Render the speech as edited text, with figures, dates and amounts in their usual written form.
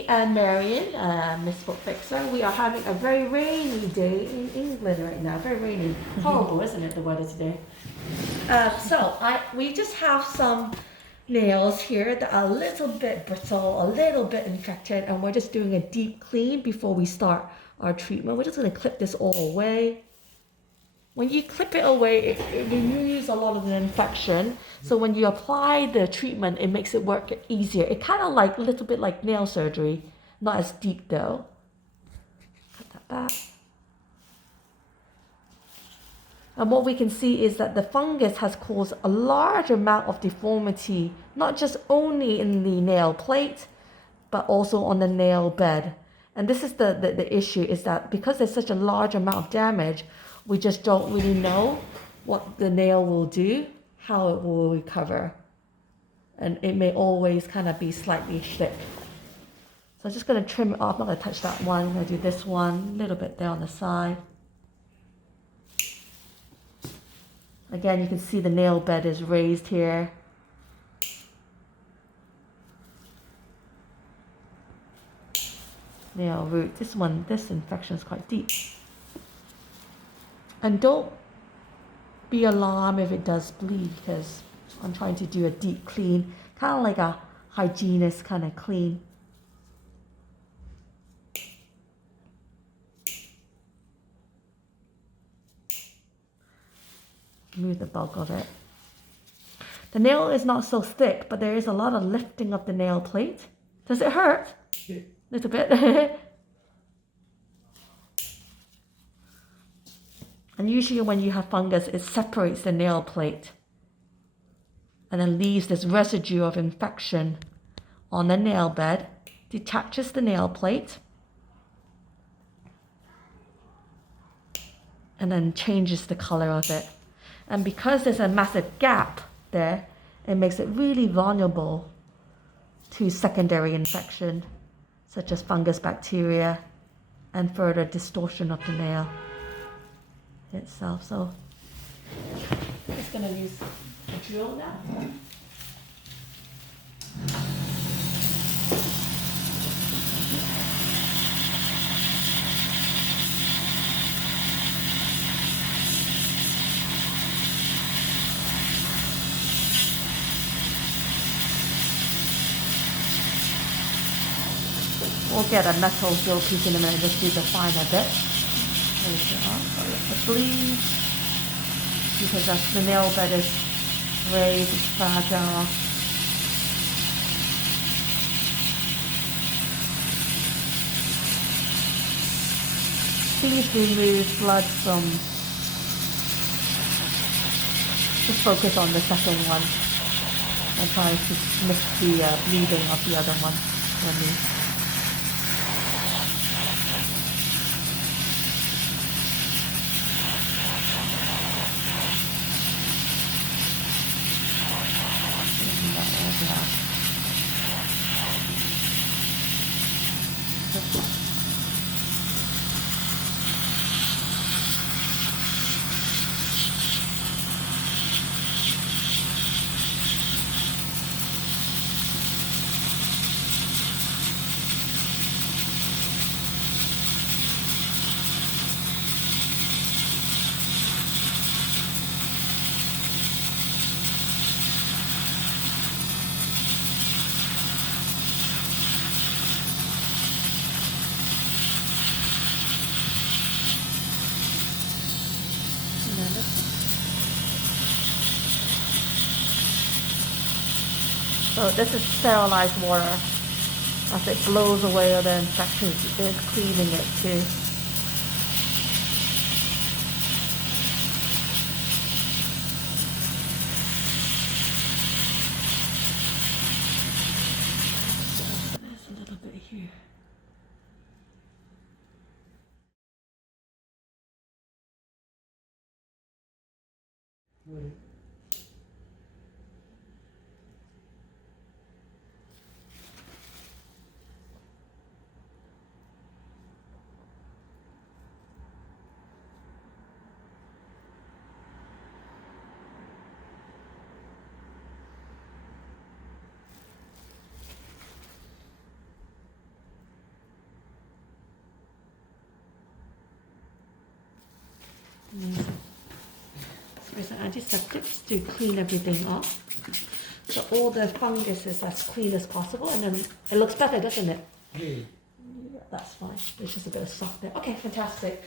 me and Marion, Miss Foot Fixer, we are having a very rainy day in England right now. Very rainy. Horrible, isn't it, the weather today? We just have some nails here that are a little bit brittle, a little bit infected, and we're just doing a deep clean before we start our treatment. We're just going to clip this all away. When you clip it away, it removes a lot of the infection. So when you apply the treatment, it makes it work easier. It kind of like a little bit like nail surgery, not as deep though. Cut that back. And what we can see is that the fungus has caused a large amount of deformity, not just only in the nail plate, but also on the nail bed. And this is the issue, is that because there's such a large amount of damage, we just don't really know what the nail will do, how it will recover. And it may always kind of be slightly thick. So I'm just going to trim it off. I'm not going to touch that one. I'm going to do this one, a little bit there on the side. Again, you can see the nail bed is raised here. Nail root. This infection is quite deep. And don't be alarmed if it does bleed, because I'm trying to do a deep clean, kind of like a hygienist kind of clean. Remove the bulk of it. The nail is not so thick, but there is a lot of lifting of the nail plate. Does it hurt? A little bit. And usually when you have fungus, it separates the nail plate and then leaves this residue of infection on the nail bed, detaches the nail plate, and then changes the color of it. And because there's a massive gap there, it makes it really vulnerable to secondary infection, such as fungus, bacteria, and further distortion of the nail itself. So I'm just going to use a drill now. We'll get a metal drill piece in a minute, just do the finer bit. The bleed, because the nail bed is raised, it's fragile. Please remove blood from, just focus on the second one and try to miss the bleeding of the other one. So this is sterilized water. As it blows away all the infections, it's cleaning it too. There's a little bit here. Right. antiseptics to clean everything off. So all the fungus is as clean as possible, and then it looks better, doesn't it? Yeah. Yeah, that's fine. There's just a bit of soft there. Okay, fantastic.